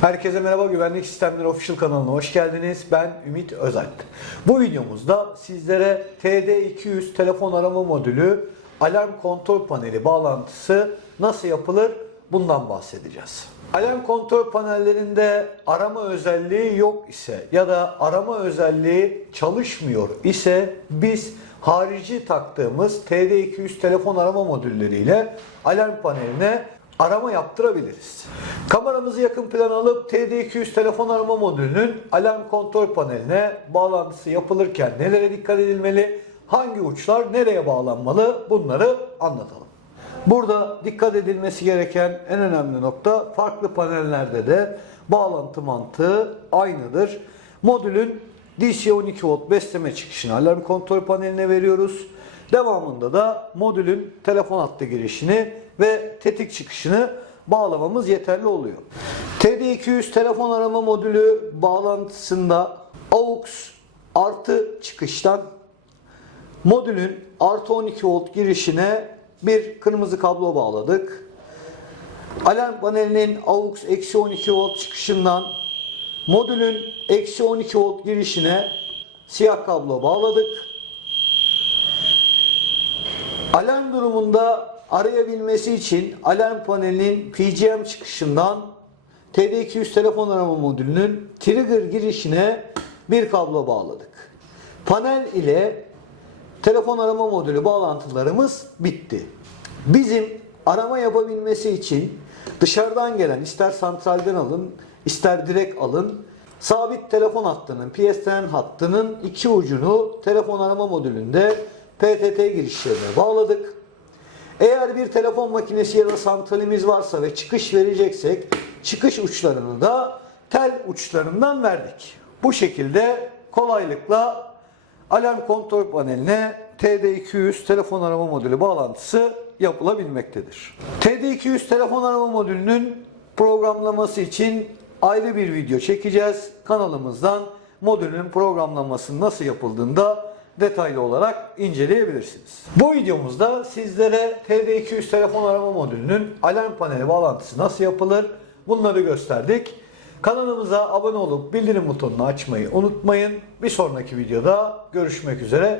Herkese merhaba Güvenlik Sistemleri Official kanalına hoş geldiniz. Ben Ümit Özalp. Bu videomuzda sizlere TD200 telefon arama modülü alarm kontrol paneli bağlantısı nasıl yapılır bundan bahsedeceğiz. Alarm kontrol panellerinde arama özelliği yok ise ya da arama özelliği çalışmıyor ise biz harici taktığımız TD200 telefon arama modülleriyle alarm paneline arama yaptırabiliriz. Kameramızı yakın plana alıp TD200 telefon arama modülünün alarm kontrol paneline bağlantısı yapılırken nelere dikkat edilmeli, hangi uçlar nereye bağlanmalı bunları anlatalım. Burada dikkat edilmesi gereken en önemli nokta farklı panellerde de bağlantı mantığı aynıdır. Modülün DC 12 volt besleme çıkışını alarm kontrol paneline veriyoruz. Devamında da modülün telefon hattı girişini ve tetik çıkışını bağlamamız yeterli oluyor. TD200 telefon arama modülü bağlantısında AUX artı çıkıştan modülün artı 12 volt girişine bir kırmızı kablo bağladık. Alarm panelinin AUX eksi 12 volt çıkışından modülün eksi 12 volt girişine siyah kablo bağladık. Alarm durumunda arayabilmesi için alarm panelinin PGM çıkışından TD200 telefon arama modülünün trigger girişine bir kablo bağladık. Panel ile telefon arama modülü bağlantılarımız bitti. Bizim arama yapabilmesi için dışarıdan gelen ister santralden alın ister direkt alın sabit telefon hattının PSTN hattının iki ucunu telefon arama modülünde PTT girişlerine bağladık. Eğer bir telefon makinesi ya da santralimiz varsa ve çıkış vereceksek çıkış uçlarını da tel uçlarından verdik. Bu şekilde kolaylıkla alarm kontrol paneline TD200 telefon arama modülü bağlantısı yapılabilmektedir. TD200 telefon arama modülünün programlaması için ayrı bir video çekeceğiz. Kanalımızdan modülün programlaması nasıl yapıldığını da detaylı olarak inceleyebilirsiniz. Bu videomuzda sizlere TD200 telefon arama modülünün alarm paneli bağlantısı nasıl yapılır bunları gösterdik. Kanalımıza abone olup bildirim butonunu açmayı unutmayın. Bir sonraki videoda görüşmek üzere.